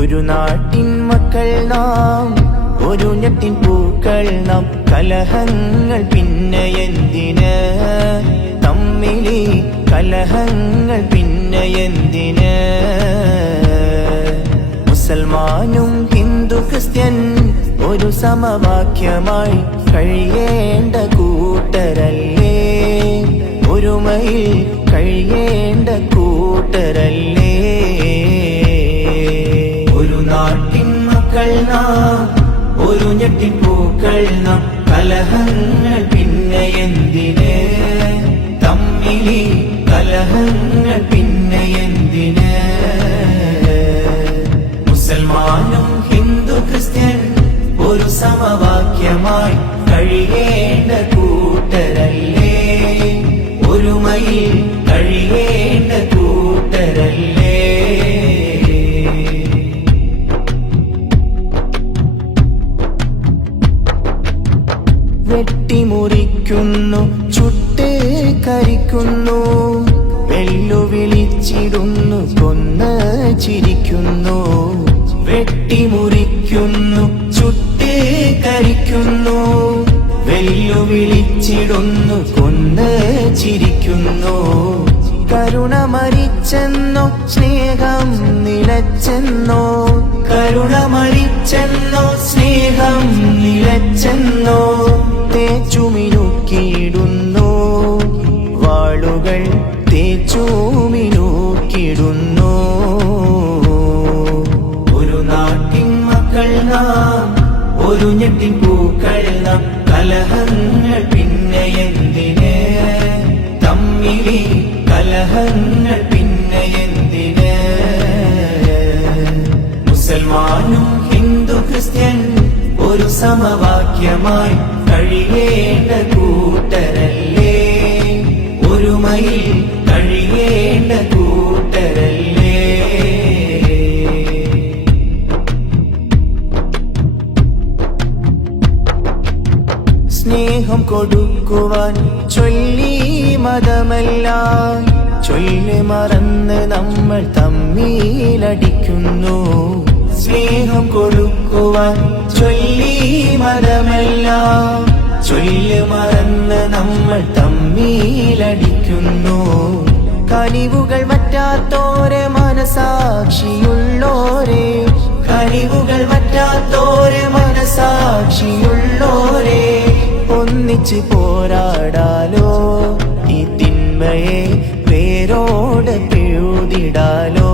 ഒരു നാട്ടിൻ മക്കൾ നാം, ഒരു ഞെട്ടിൻ പൂക്കൾ നാം. കലഹങ്ങൾ പിന്നെ എന്തിന്, തമ്മിലി കലഹങ്ങൾ പിന്നെ എന്തിന്. മുസൽമാനും ഹിന്ദു ക്രിസ്ത്യൻ ഒരു സമവാക്യമായി കഴിയേണ്ട കൂട്ടരല്ലേ, ഒരുമയിൽ കഴിയേണ്ട കൂട്ടരല്ലേ. ഒരു നാട്ടിൻ മക്കൾ നാം, ഒരു ഞെട്ടിൻ പൂക്കൾ നാം. കലഹങ്ങൾ പിന്നെ എന്തിന്, തമ്മിലി കലഹങ്ങൾ പിന്നെ എന്തിന്. മുസൽമാനും ഹിന്ദു ക്രിസ്ത്യൻ ഒരു സമവാക്യമായി കഴിയേണ്ട കൂട്ടരല്ലേ, ഒരുമയിൽ കഴിയേണ്ട കൂട്ടരല്ലേ. വെട്ടിമുറിക്കുന്നു, ചുട്ട് കരിക്കുന്നു, വെല്ലുവിളിച്ചിടുന്നു, കൊന്ന് ചിരിക്കുന്നു. വെട്ടിമുറിക്കുന്നു, ചുട്ട് കരിക്കുന്നു, വെല്ലുവിളിച്ചിടുന്നു, കൊന്ന് ചിരിക്കുന്നു. കരുണ മരിച്ചെന്നോ സ്നേഹം നിലച്ചെന്നോ, കരുണ മരിച്ചെന്നോ സ്നേഹം നിലച്ചെന്നോ. തേച്ചുമിനുക്കിയിടുന്നു, വാളുകൾ തേച്ചുമിനുക്കിടുന്നു. ഒരു നാട്ടിൻ മക്കൾ നാം, ഒരു ഞെട്ടിൻ പൂക്കൾ നാം. കലഹങ്ങൾ പിന്നെ എന്തിന്, തമ്മിലി കലഹങ്ങൾ പിന്നെ എന്തിന്. മുസൽമാനും ഹിന്ദു ക്രിസ്ത്യൻ ഒരു സമവാക്യമായി കഴിയേണ്ട കൂട്ടരല്ലേ, ഒരുമയിൽ കഴിയേണ്ട കൂട്ടരല്ലേ. സ്നേഹം കൊടുക്കുവാൻ ചൊല്ലി മതമല്ല, ചൊല്ലി മറന്ന് നമ്മൾ തമ്മിലടിക്കുന്നു. സ്നേഹം കൊടുക്കുവാൻ ചൊല്ലി മതമല്ല, ചൊല്ലി മറന്ന് നമ്മൾ തമ്മിലടിക്കുന്നു. കനിവുകൾ വറ്റാത്തോരെ മനസാക്ഷിയുള്ളോരെ, കനിവുകൾ വറ്റാത്തോരെ മനസാക്ഷിയുള്ളോരെ. ഒന്നിച്ച് പോരാടാലോ, ഈ തിന്മയെ വേരോട് പിഴുതിടാലോ.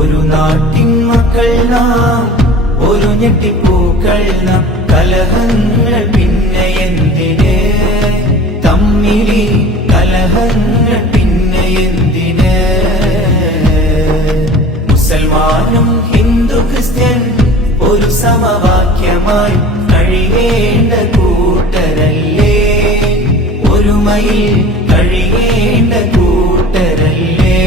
ഒരു നാട്ടിൻ മക്കൾ നാം, ഒരു ഞെട്ടിപ്പൂക്കൾ നാം. കലഹങ്ങൾ പിന്നെ എന്തിന്, തമ്മിലി കലഹങ്ങൾ പിന്നെ എന്തിന്. മുസൽമാനും ഹിന്ദു ക്രിസ്ത്യൻ ഒരു സമവാക്യമായി കഴിയേണ്ട കൂട്ടരല്ലേ, ഒരുമയിൽ കഴിയേണ്ട കൂട്ടരല്ലേ.